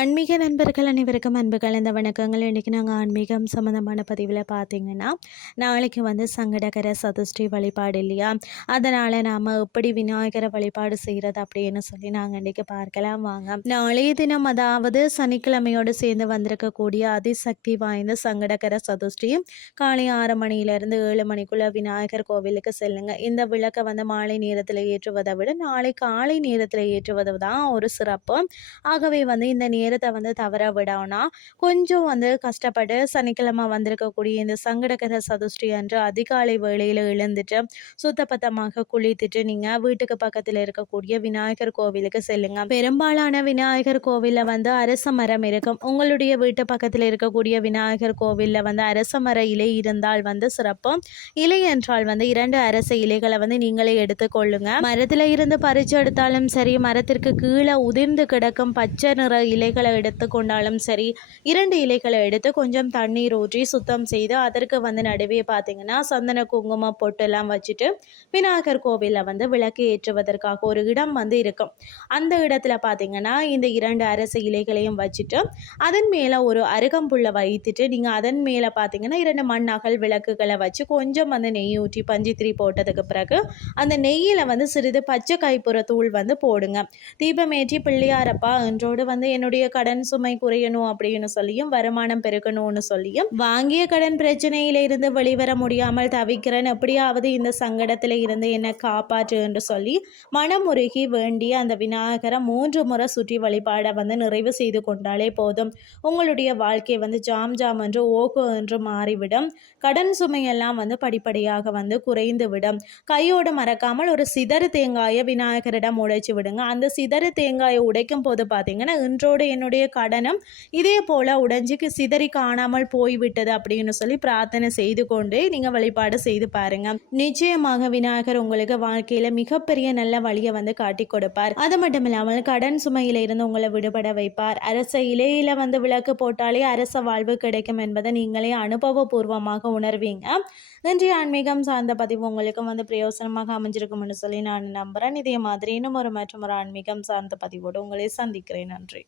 ஆன்மீக நண்பர்கள் அனைவருக்கும் அன்பு கலந்த வணக்கங்கள். இன்றைக்கி நாங்கள் ஆன்மீகம் சம்மந்தமான பதிவில் பார்த்திங்கன்னா, நாளைக்கு வந்து சங்கடகர சதுஷ்டி வழிபாடு இல்லையா, அதனால் நாம் எப்படி விநாயகரை வழிபாடு செய்கிறது அப்படின்னு சொல்லி நாங்கள் இன்றைக்கி பார்க்கலாம் வாங்க. நாளைய தினம், அதாவது சனிக்கிழமையோடு சேர்ந்து வந்திருக்கக்கூடிய அதிசக்தி வாய்ந்த சங்கடகர சதுஷ்டி காலை 6 மணியிலிருந்து 7 மணிக்குள்ளே விநாயகர் கோவிலுக்கு செல்லுங்க. இந்த விளக்கை வந்து மாலை நேரத்தில் ஏற்றுவதை விட நாளை காலை நேரத்தில் ஏற்றுவது தான் ஒரு சிறப்பு. ஆகவே வந்து இந்த நேரத்தை வந்து தவற விடானா கொஞ்சம் வந்து கஷ்டப்பட்டு சனிக்கிழமை வந்திருக்கக்கூடிய இந்த சங்கடகர சதுஷ்டி அன்று அதிகாலை வேளையில் எழுந்துட்டு சுத்தபத்தமாக குளித்துட்டு நீங்கள் வீட்டுக்கு பக்கத்தில் இருக்கக்கூடிய விநாயகர் கோவிலுக்கு செல்லுங்க. பெரும்பாலான விநாயகர் கோவிலில் வந்து அரச மரம் இருக்கும். உங்களுடைய வீட்டு பக்கத்தில் இருக்கக்கூடிய விநாயகர் கோவிலில் வந்து அரச மர இலை இருந்தால் வந்து சிறப்பு. இலை என்றால் வந்து 2 அரச இலைகளை வந்து நீங்களே எடுத்துக்கொள்ளுங்க. மரத்தில் இருந்து பறிச்சு எடுத்தாலும் சரி, மரத்திற்கு கீழே உதிர்ந்து கிடக்கும் பச்சை நிற இலைகளை எடுத்து கொண்டாலும் சரி, 2 இலைகளை எடுத்து கொஞ்சம் தண்ணீர் ஊற்றி சுத்தம் செய்து அதற்கு வந்து நடுவே பார்த்தீங்கன்னா சந்தன குங்குமம் பொட்டெல்லாம் வச்சுட்டு விநாயகர் கோவிலில் வந்து விளக்கு ஏற்றுவதற்காக ஒரு இடம் வந்து இருக்கும். அந்த இடத்துல பார்த்தீங்கன்னா இந்த 2 அரச இலைகளையும் வச்சுட்டு அதன் மேலே ஒரு அருகம்புல்லை வைத்துட்டு நீங்கள் அதன் மேலே பார்த்தீங்கன்னா 2 மண் அகல் விளக்குகளை வச்சு கொஞ்சம் வந்து நெய் ஊற்றி பஞ்சித்திரி போட்டதுக்கு பிறகு அந்த நெய்யில் வந்து சிறிது பச்சை கைப்புற தூள் வந்து போடுங்க. தீபமேற்றி பிள்ளையாரப்பா என்றோடு வந்து என்னுடைய கடன் சுமை குறையணும் அப்படின்னு சொல்லியும் வருமானம் பெருக்கணும்னு சொல்லியும் வாங்கிய கடன் பிரச்சனையில இருந்து வெளிவர முடியாமல் தவிக்கிறேன், எப்படியாவது இந்த சங்கடத்தில் இருந்து என்னை காப்பாற்று என்று சொல்லி மனமுருகி வேண்டிய அந்த விநாயகரை 3 முறை சுற்றி வழிபாட வந்து நிறைவு செய்து கொண்டாலே போதும். உங்களுடைய வாழ்க்கை வந்து ஜாம் ஜாம் என்று ஓகோ என்று மாறிவிடும். கடன் சுமையெல்லாம் வந்து படிப்படியாக வந்து குறைந்து விடும். கையோடு மறக்காமல் ஒரு சிதறு தேங்காயை விநாயகரிடம் உடைச்சு விடுங்க. அந்த சிதறு தேங்காயை உடைக்கும் போது பார்த்தீங்கன்னா இன்றோடு என்னுடைய கடனும் இதே போல உடைஞ்சிக்கு சிதறி காணாமல் போய்விட்டது அப்படின்னு சொல்லி பிரார்த்தனை செய்து கொண்டு நீங்கள் வழிபாடு செய்து பாருங்க. நிச்சயமாக விநாயகர் உங்களுக்கு வாழ்க்கையில மிகப்பெரிய நல்ல வழியை வந்து காட்டி கொடுப்பார். அது மட்டும் இல்லாமல் கடன் சுமையில இருந்து உங்களை விடுபட வைப்பார். அரச இலையில வந்து விளக்கு போட்டாலே அரச வாழ்வு கிடைக்கும் என்பதை நீங்களே அனுபவபூர்வமாக உணர்வீங்க. இன்றைய ஆன்மீகம் சார்ந்த பதிவு உங்களுக்கு வந்து பிரயோசனமாக அமைஞ்சிருக்கும்னு சொல்லி நான் நம்புறேன். இதே மாதிரி இன்னும் மற்றும் ஒரு ஆன்மீகம் சார்ந்த பதிவோடு உங்களை சந்திக்கிறேன். நன்றி.